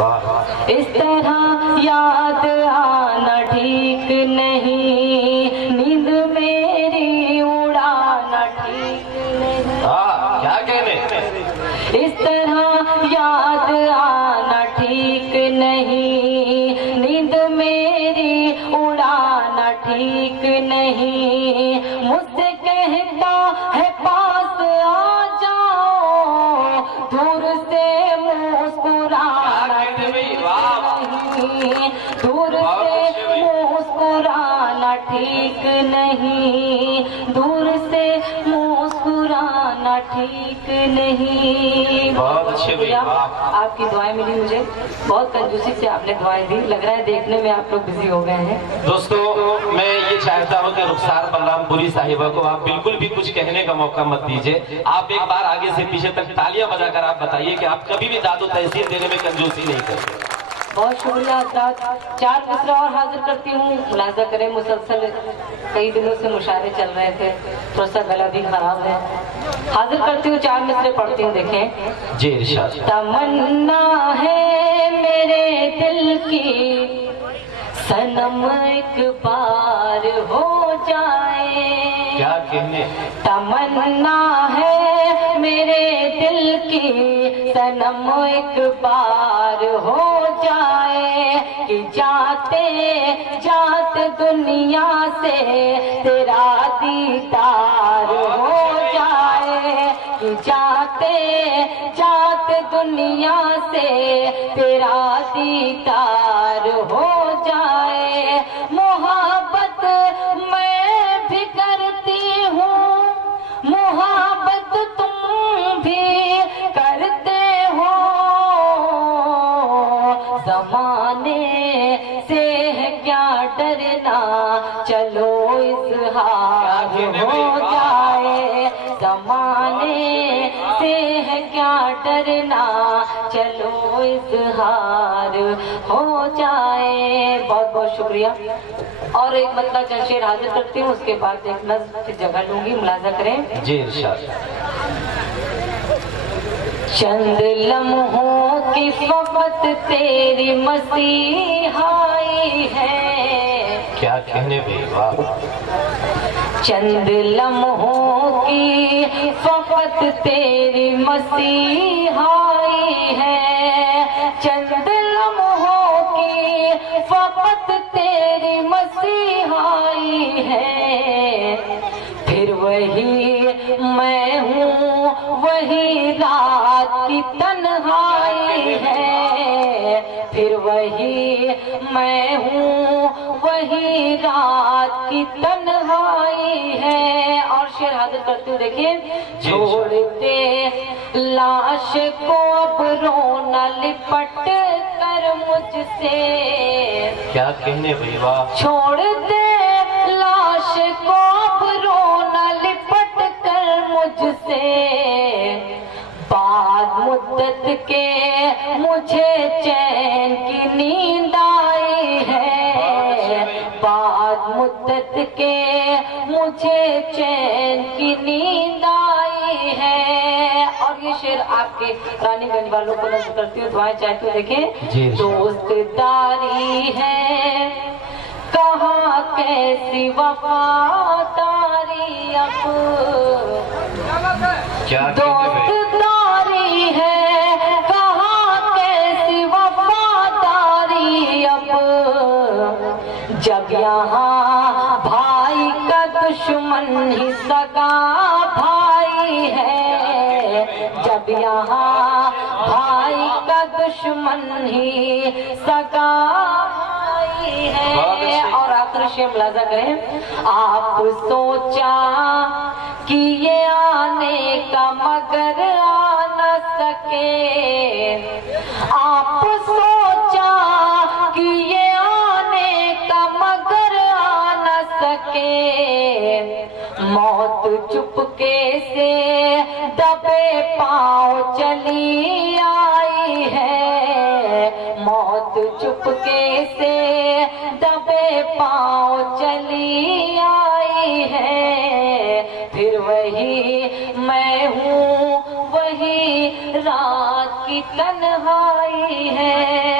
اس طرح یاد آنا ٹھیک نہیں، نیند میری اڑانا ٹھیک نہیں۔ کیا کہنے؟ اس طرح یاد آنا ٹھیک نہیں، نیند میری اڑانا ٹھیک نہیں۔ مجھ سے کہتا ہے پاس آ جاؤ، دور سے مسکرانا ٹھیک نہیں، دور سے مسکرانا ٹھیک نہیں، دور سے مسکرانا ٹھیک نہیں۔ بہت اچھے بھیا، آپ کی دعائیں ملی مجھے، بہت کنجوسی سے آپ نے دعائیں دی، لگ رہا ہے دیکھنے میں آپ لوگ بزی ہو گئے ہیں۔ دوستو میں یہ چاہتا ہوں کہ رخسار بلرام پوری صاحبہ کو آپ بالکل بھی کچھ کہنے کا موقع مت دیجئے۔ آپ ایک بار آگے سے پیچھے تک تالیاں بجا کر آپ بتائیے کہ آپ کبھی بھی داد و تحسین دینے میں کنجوسی نہیں کرتے۔ بہت شکریہ حضرات، 4 مصرع اور حاضر کرتی ہوں، ملاحظہ کریں مسلسل کئی دنوں سے مشاعرے چل رہے تھے، تھوڑا سا گلا بھی خراب ہے۔ حاضر کرتی ہوں، 4 مصرع پڑھتی ہوں، دیکھیں۔ جی ارشاد۔ تمنا ہے میرے دل کی صنم ایک بار ہو جائے، کیا کہنے؟ تمنا ہے میرے دل کی صنم ایک بار ہو جائے، کہ جاتے جات دنیا سے تیرا دیدار ہو جائے، کہ جاتے جات دنیا سے تیرا دیدار ہو جائے۔ محبت میں بھی کرتی ہوں، محبت تم بھی کرتے ہو، زمانے سے ہے کیا ڈرنا، چلو اظہار ہو جائے، زمانے سے ہے کیا ڈرنا، چلو اظہار ہو جائے۔ بہت بہت شکریہ۔ اور ایک مطلع چند شعر حاضر کرتی ہوں، اس کے بعد ایک نظم کی جگہ لوں گی، ملاحظہ کریں۔ جی ارشاد۔ چند لمحوں کی فقط تیری مسیحائی ہے، کیا کہنے بھی، واہ۔ چند لمحوں کی فقط تیری مسیحائی ہے، چند لمحوں کی فقط تیری مسیحائی ہے، پھر وہی میں ہوں، وہی رات کی تنہائی ہے، پھر وہی میں ہوں، وہی رات کی تنہائی ہے۔ اور شعر حاضر کرتے ہوں، دیکھیں۔ چھوڑ دے لاش کو اب رونا لپٹ کر مجھ سے، کیا کہنے بھائی، واہ۔ چھوڑ دے لاش کو اب رونا لپٹ کر مجھ سے، بعد مدت کے مجھے چین کی نیند آئی ہے، بعد مدت کے مجھے چین کی نیند آئی ہے۔ اور یہ شعر آپ کے رانی گنج والوں کو نظر کرتی ہوں، دعائیں چاہتی ہوں، دیکھیں۔ دوست داری ہے کہاں کیسی وفاداری، اب دوست داری ہے کہاں کیسی وفاداری، اب جب یہاں بھائی کا دشمن ہی سگا بھائی ہے، جب یہاں بھائی کا دشمن ہی سگا بھائی ہے۔ اور آخر شعر ملاحظہ کریں۔ آپ سوچا کہ یہ آنے کا مگر آ نہ سکے، آپ سوچا کہ یہ آنے کا مگر آ نہ سکے، موت چپکے سے دبے پاؤں چلی آئی ہے، موت چپکے سے دبے پاؤں چلی آئی ہے، پھر وہی میں ہوں، وہی رات کی تنہائی ہے۔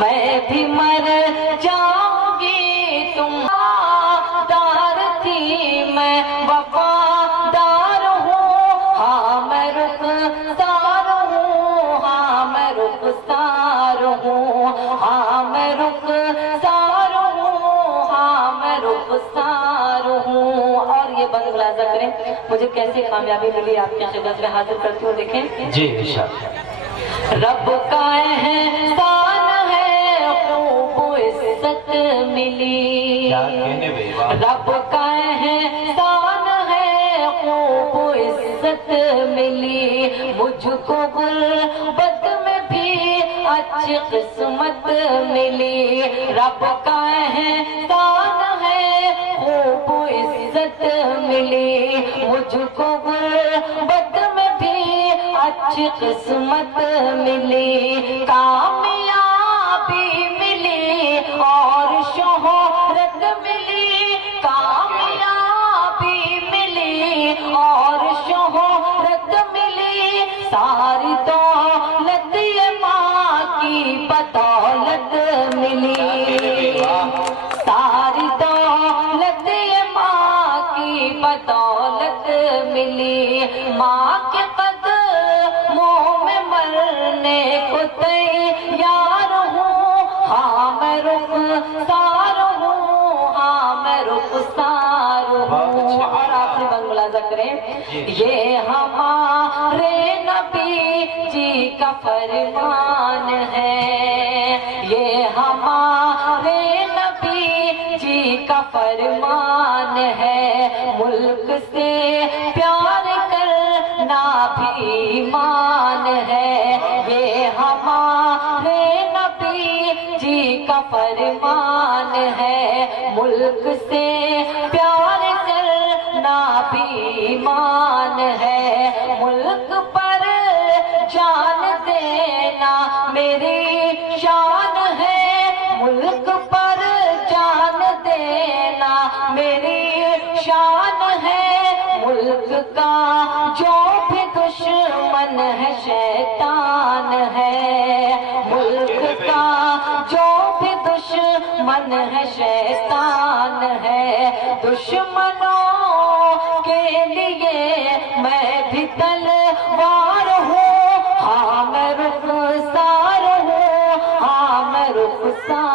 میں بھی مر جاؤں گی تم دار تھی میں وفادار ہوں ہاں میں رخسار ہوں ہاں میں رخسار ہوں ہاں میں رخسار ہوں ہاں میں رخسار ہوں. اور یہ بند ملاحظہ کریں مجھے کیسے کامیابی ملی آپ کی خدمت میں حاضر کرتی ہوں. دیکھیں جی انشاءاللہ. رب کا احسان ہے خوب عزت ملی. کیا کہنے بھائی واہ. رب کا احسان ہے خوب عزت ملی. مجھ کو غربت میں بھی اچھی قسمت ملی. رب کا احسان ہے خوب عزت ملی. مجھ کو غربت میں بھی اچھی قسمت ملی. کامیابی ملی اور شہرت ملی. کامیابی ملی اور شہرت ملی. ساری دولت یہ ماں کی بدولت ملی. ساری دولت یہ ماں کی بدولت ملی. ماں کے قدموں میں مرنے کو تیار ہوں ہاں میں رخسار ہوں ہاں میں رخسار ہوں. اور آپ نے بند ملاحظہ کریں یہ ہمارے نبی جی کا فرمان ہے. یہ ہمارے نبی جی کا فرمان ہے. ملک سے پیار کرنا بھی ایمان ہے. یہ ہمارے نبی جی کا فرمان ہے. ملک سے پیار کرنا بھی ایمان ہے. ملک پر جان دینا میری شان ہے. ملک پر جان دینا میری شان ہے. ملک کا جو بھی دشمن ہے شیطان ہے. ملک کا جو بھی دشمن ہے شیطان ہے. دشمنوں کے لیے میں بھی تلوار ہوں ہاں میں رخسار ہوں ہاں میں رخسار